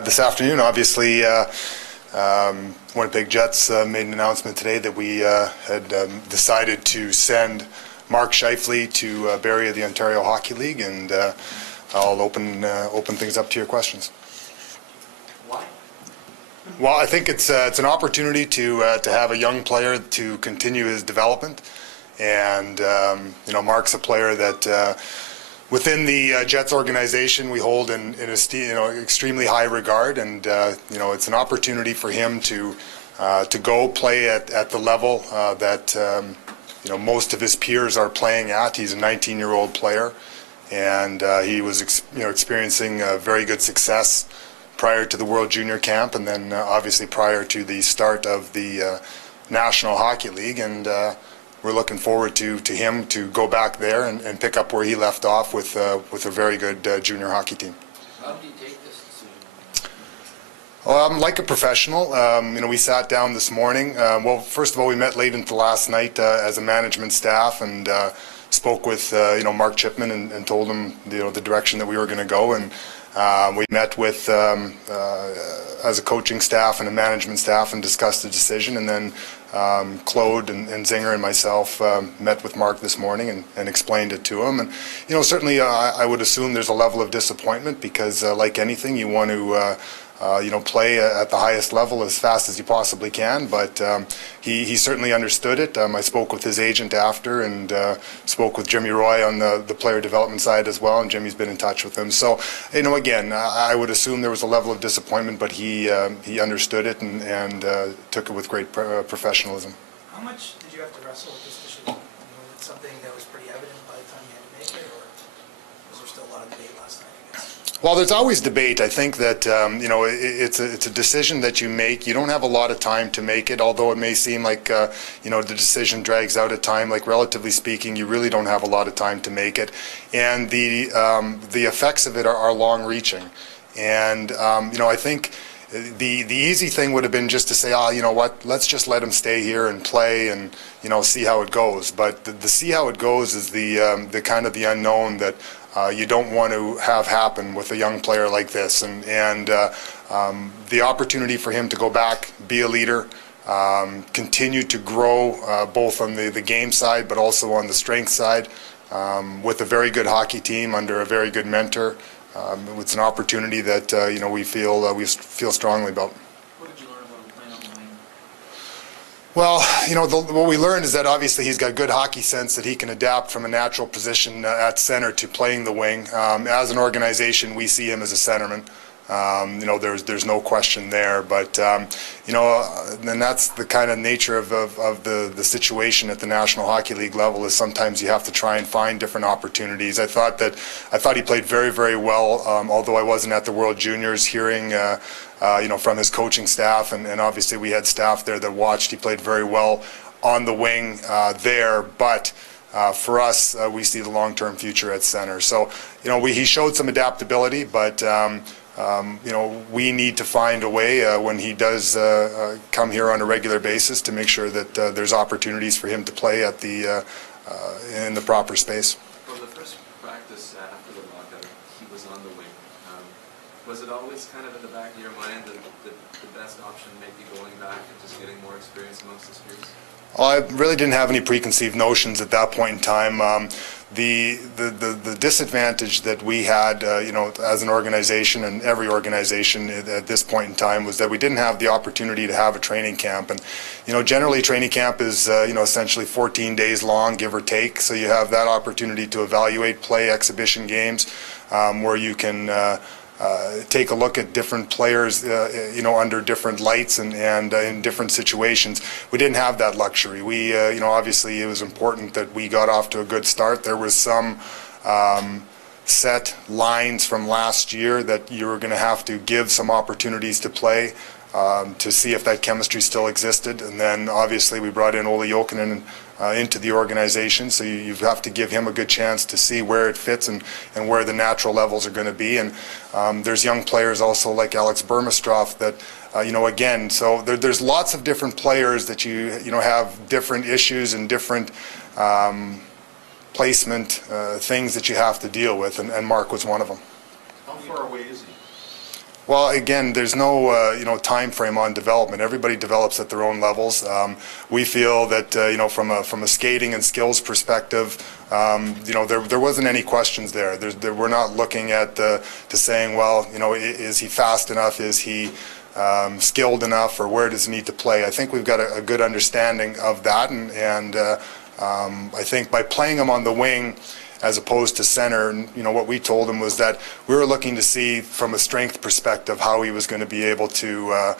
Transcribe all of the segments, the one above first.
This afternoon, obviously, Winnipeg Jets made an announcement today that we had decided to send Mark Scheifele to Barrie of the Ontario Hockey League, and I'll open things up to your questions. Why? Well, I think it's an opportunity to have a young player to continue his development, and Mark's a player that. Within the Jets organization, we hold in extremely high regard, and it's an opportunity for him to go play at the level that most of his peers are playing at. He's a 19-year-old player, and he was experiencing very good success prior to the World Junior Camp, and then obviously prior to the start of the National Hockey League, and we're looking forward to him to go back there and pick up where he left off with a very good junior hockey team. How did you take this decision? Well, like a professional, we sat down this morning. Well, first of all, we met late into last night as a management staff and spoke with Mark Chipman and told him the direction that we were going to go, and we met with as a coaching staff and a management staff and discussed the decision, and then Claude and Zinger and myself met with Mark this morning and explained it to him. And certainly I would assume there's a level of disappointment because like anything, you want to play at the highest level as fast as you possibly can, but he certainly understood it. I spoke with his agent after and spoke with Jimmy Roy on the player development side as well, and Jimmy's been in touch with him. So, again, I would assume there was a level of disappointment, but he understood it and took it with great professionalism. How much did you have to wrestle with this decision? It's something that was pretty evident by the time you had to make it, or was there still a lot of debate last night, I guess? Well, there's always debate. I think that it's a decision that you make. You don't have a lot of time to make it, although it may seem like the decision drags out at time. Like, relatively speaking, you really don't have a lot of time to make it, and the effects of it are long-reaching. And I think the easy thing would have been just to say, let's just let him stay here and play and see how it goes. But the see how it goes is the kind of the unknown that you don't want to have happen with a young player like this, and the opportunity for him to go back, be a leader, continue to grow both on the game side but also on the strength side with a very good hockey team under a very good mentor. It's an opportunity that we feel strongly about. What did you learn about him playing on the wing? Well, what we learned is that obviously he's got good hockey sense, that he can adapt from a natural position at center to playing the wing. As an organization, we see him as a centerman. There's no question there, but and that's the kind of nature of the situation at the National Hockey League level, is sometimes you have to try and find different opportunities. I thought he played very, very well, although I wasn't at the World Juniors, hearing from his coaching staff, and obviously we had staff there that watched. He played very well on the wing there, but for us, we see the long-term future at center. So he showed some adaptability, but we need to find a way when he does come here on a regular basis to make sure that there's opportunities for him to play at in the proper space. Well, the first practice after the lockout, he was on the wing. Was it always kind of in the back of your mind that the best option may be going back and just getting more experience amongst his peers? Well, I really didn't have any preconceived notions at that point in time. The disadvantage that we had, as an organization, and every organization at this point in time, was that we didn't have the opportunity to have a training camp. And generally training camp is essentially 14 days long, give or take. So you have that opportunity to evaluate, play exhibition games, where you can take a look at different players, under different lights and in different situations. We didn't have that luxury. We, obviously it was important that we got off to a good start. There was some set lines from last year that you were going to have to give some opportunities to play to see if that chemistry still existed. And then obviously we brought in Olli Jokinen into the organization, so you have to give him a good chance to see where it fits and where the natural levels are going to be. And there's young players also like Alex Burmistrov that again, so there's lots of different players that you have different issues and different placement things that you have to deal with, and Mark was one of them. How far away is he? Well, again, there's no time frame on development. Everybody develops at their own levels. We feel that from a skating and skills perspective, there wasn't any questions there. We're not looking at to saying, well, is he fast enough? Is he skilled enough, or where does he need to play? I think we've got a good understanding of that, and I think by playing him on the wing as opposed to center, what we told him was that we were looking to see from a strength perspective how he was going to be able to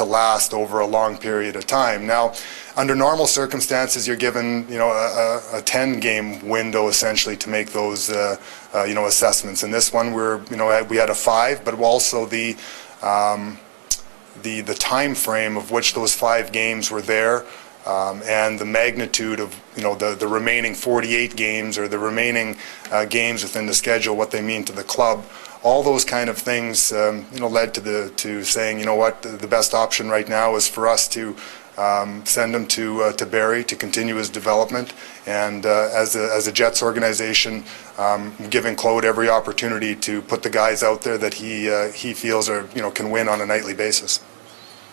last over a long period of time. Now, under normal circumstances, you're given a 10-game window essentially to make those assessments. In this one, we had a 5, but also the time frame of which those 5 games were there. And the magnitude of the remaining 48 games or the remaining games within the schedule, what they mean to the club, all those kind of things led to saying, the best option right now is for us to send him to Barrie to continue his development, and as a Jets organization, giving Claude every opportunity to put the guys out there that he feels can win on a nightly basis.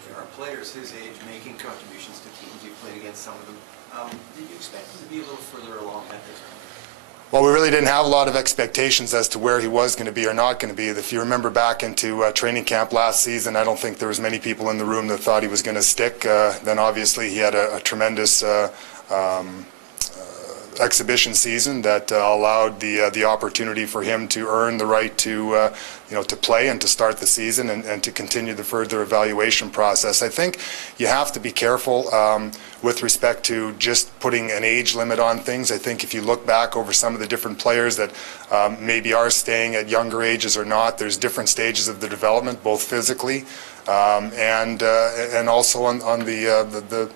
There are players his age making contributions to teams. You've played against some of them. Did you expect him to be a little further along at this point? Well, we really didn't have a lot of expectations as to where he was going to be or not going to be. If you remember back into training camp last season, I don't think there was many people in the room that thought he was going to stick. Then obviously he had a tremendous exhibition season that allowed the opportunity for him to earn the right to to play and to start the season and to continue the further evaluation process. I think you have to be careful with respect to just putting an age limit on things. I think if you look back over some of the different players that maybe are staying at younger ages or not, there's different stages of the development, both physically and also on the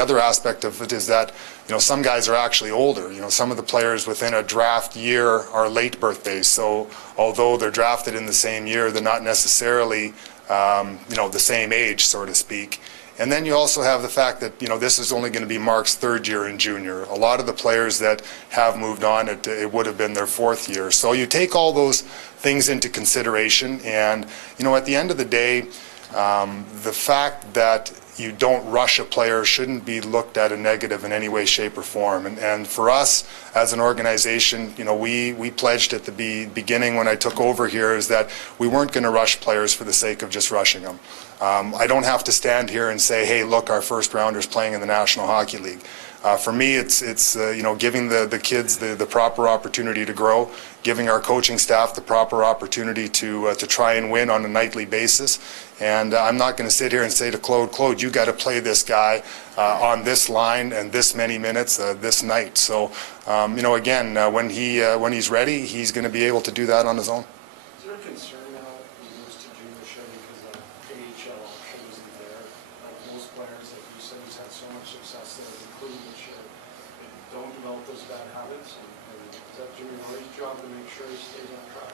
other aspect of it is that some guys are actually older. Some of the players within a draft year are late birthdays, so although they're drafted in the same year, they're not necessarily the same age, so to speak. And then you also have the fact that this is only going to be Mark's 3rd year in junior. A lot of the players that have moved on, it would have been their 4th year. So you take all those things into consideration, and at the end of the day, the fact that you don't rush a player shouldn't be looked at a negative in any way, shape, or form. And for us as an organization, we pledged at the beginning when I took over here is that we weren't going to rush players for the sake of just rushing them. I don't have to stand here and say, hey, look, our first rounder's playing in the National Hockey League. For me, it's giving the kids the proper opportunity to grow, giving our coaching staff the proper opportunity to try and win on a nightly basis. And I'm not going to sit here and say to Claude, you got to play this guy on this line and this many minutes this night. So, again, when he's ready, he's going to be able to do that on his own. Is there a concern now when he moves to junior show because the AHL option isn't there? Most players, like you said, he's had so much success there, including this year, don't develop those bad habits. And is that Jimmy Murray's job to make sure he stays on track?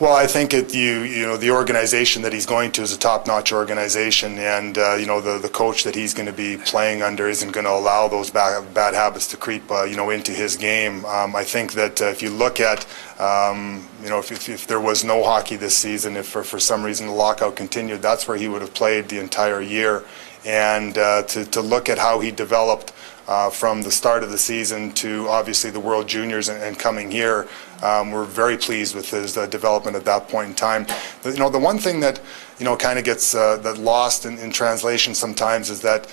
Well, I think the organization that he's going to is a top-notch organization, and the coach that he's going to be playing under isn't going to allow those bad habits to creep into his game. I think that if you look at if there was no hockey this season, if for some reason the lockout continued, that's where he would have played the entire year. And to look at how he developed from the start of the season to obviously the World Juniors and coming here, we're very pleased with his development at that point in time. The one thing that kind of gets that lost in translation sometimes is that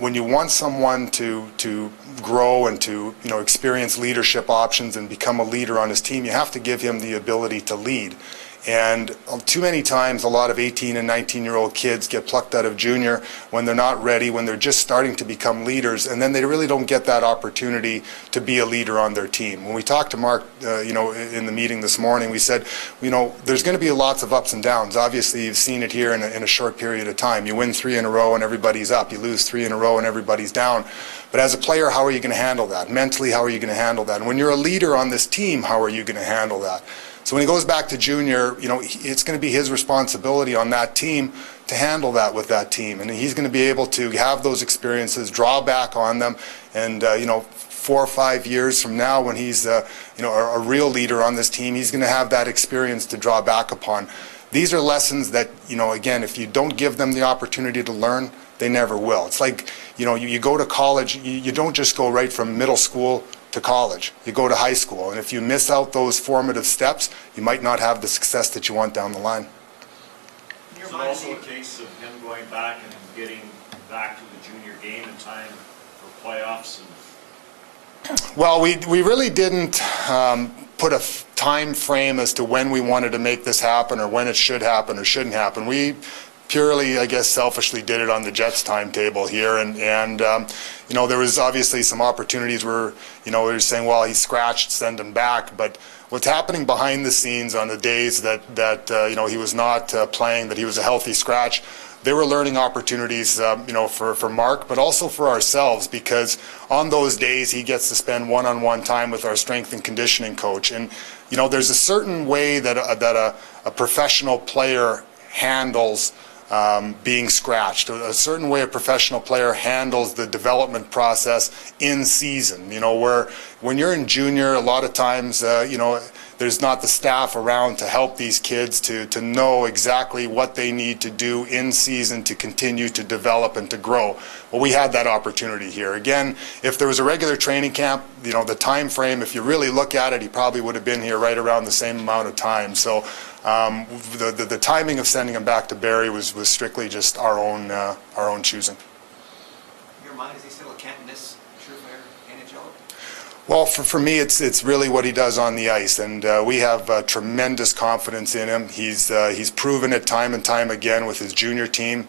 when you want someone to grow and to experience leadership options and become a leader on his team, you have to give him the ability to lead. And too many times a lot of 18 and 19-year-old kids get plucked out of junior when they're not ready, when they're just starting to become leaders, and then they really don't get that opportunity to be a leader on their team. When we talked to Mark in the meeting this morning, we said there's going to be lots of ups and downs. Obviously you've seen it here in a short period of time. You win 3 in a row and everybody's up. You lose 3 in a row and everybody's down. But as a player, how are you going to handle that? Mentally, how are you going to handle that? And when you're a leader on this team, how are you going to handle that? So when he goes back to junior, it's going to be his responsibility on that team to handle that with that team. And he's going to be able to have those experiences, draw back on them, and 4 or 5 years from now when he's a real leader on this team, he's going to have that experience to draw back upon. these are lessons that, again, if you don't give them the opportunity to learn, they never will. It's like, you go to college, you don't just go right from middle school to college. You go to high school, and if you miss out those formative steps, you might not have the success that you want down the line. Is it also a case of him going back and getting back to the junior game in time for playoffs? Well, we really didn't put a time frame as to when we wanted to make this happen or when it should happen or shouldn't happen. We purely, I guess, selfishly did it on the Jets' timetable here, and there was obviously some opportunities where, we were saying, well, he's scratched, send him back, but what's happening behind the scenes on the days that he was not playing, that he was a healthy scratch, they were learning opportunities, for Mark, but also for ourselves, because on those days he gets to spend one-on-one time with our strength and conditioning coach, and there's a certain way that a professional player handles being scratched, a certain way a professional player handles the development process in season. Where when you're in junior, a lot of times, there's not the staff around to help these kids to know exactly what they need to do in season to continue to develop and to grow. Well, we had that opportunity here. Again, if there was a regular training camp, the time frame, if you really look at it, he probably would have been here right around the same amount of time. So the timing of sending him back to Barrie was strictly just our own choosing. In your mind, is he still a can't-miss surefire NHLer? Well, for me, it's really what he does on the ice, and we have tremendous confidence in him. He's proven it time and time again with his junior team.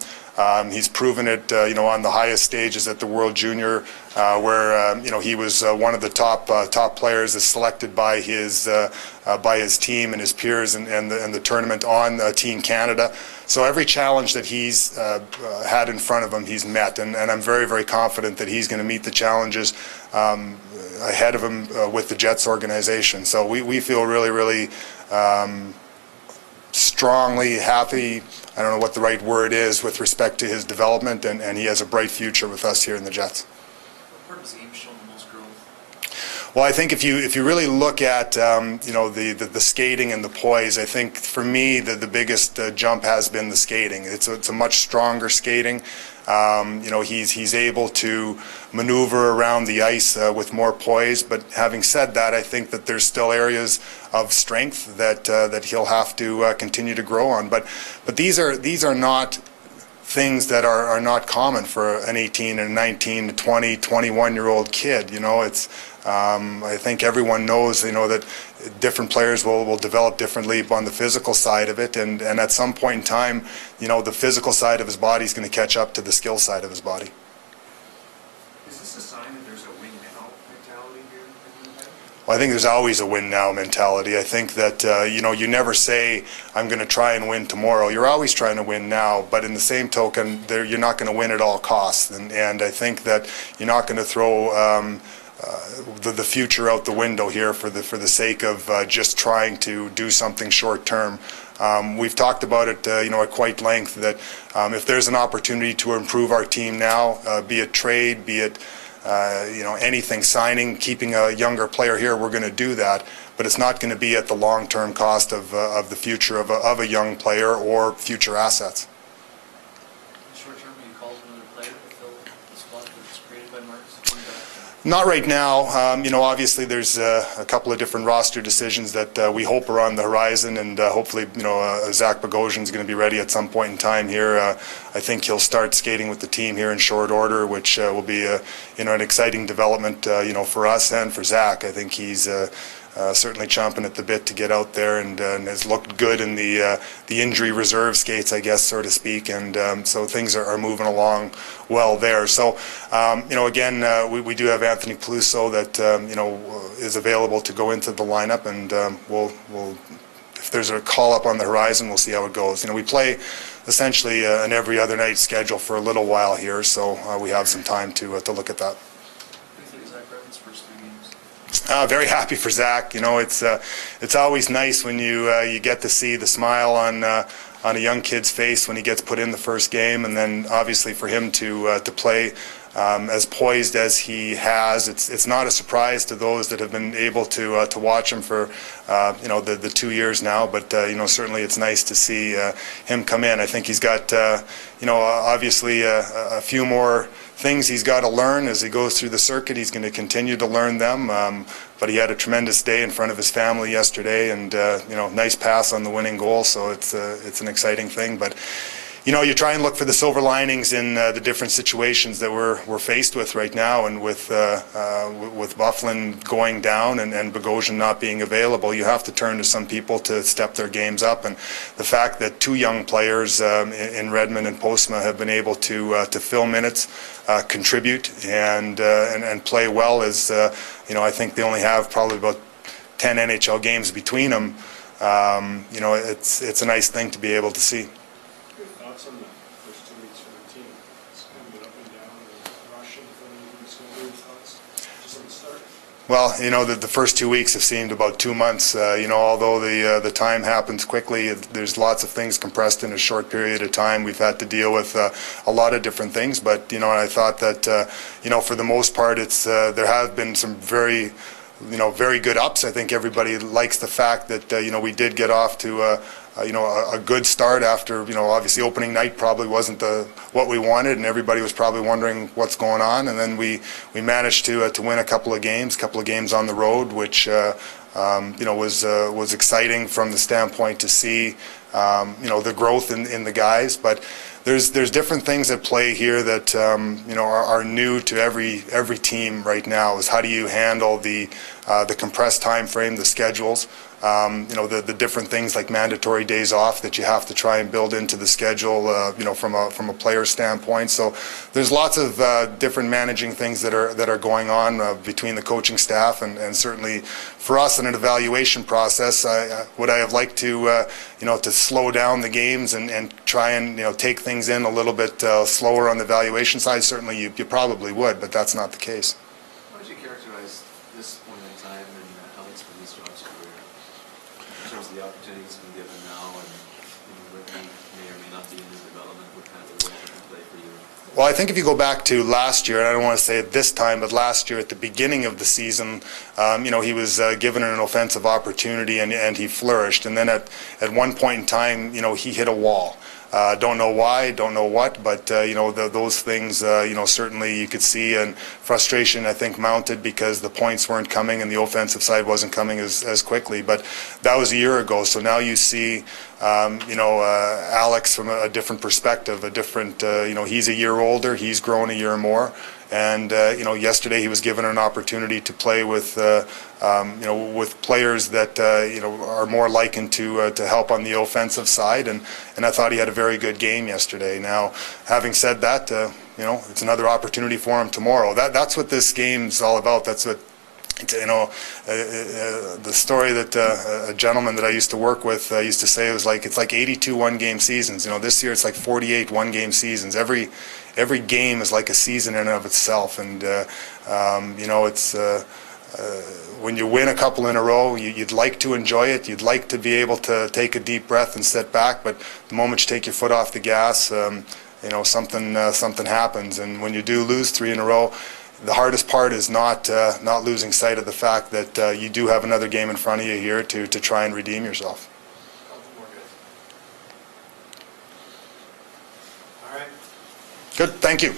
He's proven it, on the highest stages at the World Junior, where he was one of the top players, as selected by his team and his peers and the tournament on Team Canada. So every challenge that he's had in front of him, he's met, and I'm very, very confident that he's going to meet the challenges ahead of him with the Jets organization. So we feel really, really strongly happy, I don't know what the right word is, with respect to his development, and he has a bright future with us here in the Jets. What part of his game has shown the most growth? Well, I think if you really look at the skating and the poise, I think for me the biggest jump has been the skating. It's a much stronger skating. He's able to maneuver around the ice with more poise. But having said that, I think that there's still areas of strength that he'll have to continue to grow on. But these are not things that are not common for an 18 and 19, 20, 21-year-old kid. It's I think everyone knows that different players will develop differently on the physical side of it, and at some point in time, the physical side of his body is going to catch up to the skill side of his body. Is this a sign that there's a win-now mentality here? Well, I think there's always a win-now mentality. I think that, you never say, I'm going to try and win tomorrow. You're always trying to win now, but in the same token, you're not going to win at all costs. And I think that you're not going to throw the future out the window here for the sake of just trying to do something short-term. We've talked about it, at quite length, that if there's an opportunity to improve our team now, be it trade, be it anything, signing, keeping a younger player here, we're going to do that. But it's not going to be at the long-term cost of the future of a young player or future assets. Short term, you called another player to fill the spot that's created by Mark's? Not right now. Obviously there's a couple of different roster decisions that we hope are on the horizon, and hopefully, Zach Bogosian's going to be ready at some point in time here. I think he'll start skating with the team here in short order, which will be an exciting development, for us and for Zach. I think he's certainly chomping at the bit to get out there, and has looked good in the injury reserve skates, I guess, so to speak, and so things are moving along well there. So, again, we do have Anthony Peluso that is available to go into the lineup, and we'll if there's a call up on the horizon, we'll see how it goes. We play essentially an every other night schedule for a little while here, so we have some time to look at that. Very happy for Zach. It's always nice when you get to see the smile on a young kid's face when he gets put in the first game, and then obviously for him to play as poised as he has. It's not a surprise to those that have been able to watch him for the 2 years now, but certainly it's nice to see him come in. I think he's got obviously a few more things he's got to learn as he goes through the circuit. He's going to continue to learn them, but he had a tremendous day in front of his family yesterday, and nice pass on the winning goal, so it's an exciting thing. But you try and look for the silver linings in the different situations that we're faced with right now, and with Byfuglien going down and Bogosian not being available, you have to turn to some people to step their games up. And the fact that two young players in Redmond and Postma have been able to fill minutes, contribute, and play well is, I think they only have probably about 10 NHL games between them. It's a nice thing to be able to see. Thoughts on the first 2 weeks for the team? It's kind of been up and down and rushing for the Discovery. Thoughts just on the start? Well, the first 2 weeks have seemed about 2 months. Although the time happens quickly, there's lots of things compressed in a short period of time. We've had to deal with a lot of different things, but I thought that for the most part, there have been some very good ups. I think everybody likes the fact that we did get off to a good start after obviously opening night probably wasn't what we wanted, and everybody was probably wondering what's going on. And then we managed to win a couple of games on the road, which was exciting from the standpoint to see the growth in the guys. But there's different things at play here that are new to every team right now. Is how do you handle the compressed time frame, the schedules, the different things like mandatory days off that you have to try and build into the schedule, from a player standpoint. So there's lots of different managing things that are going on between the coaching staff, and certainly for us in an evaluation process. Would I have liked to to slow down the games and try and take things in a little bit slower on the evaluation side? Certainly you probably would, but that's not the case. How would you characterize this point in time in Alex Burmistrow's career in terms of the opportunities he's been given now, and where he may or may not be in his development? What kind of a role he can play for you? Well, I think if you go back to last year, and I don't want to say it this time, but last year at the beginning of the season, he was given an offensive opportunity, and he flourished. And then at one point in time, he hit a wall. Don't know why, don't know what, but those things, certainly you could see, and frustration I think mounted because the points weren't coming and the offensive side wasn't coming as quickly. But that was a year ago, so now you see Alex from a different perspective, a different, he's a year older, he's grown a year more. And yesterday he was given an opportunity to play with with players that are more likened to help on the offensive side, and I thought he had a very good game yesterday. Now, having said that, it's another opportunity for him tomorrow. That's what this game's all about. That's what the story that a gentleman that I used to work with used to say, was like, it's like 82 one-game seasons. This year it's like 48 one-game seasons. Every game is like a season in and of itself, and it's when you win a couple in a row, you'd like to enjoy it. You'd like to be able to take a deep breath and sit back, but the moment you take your foot off the gas, something happens. And when you do lose 3 in a row, the hardest part is not losing sight of the fact that you do have another game in front of you here to try and redeem yourself. All right. Good, thank you.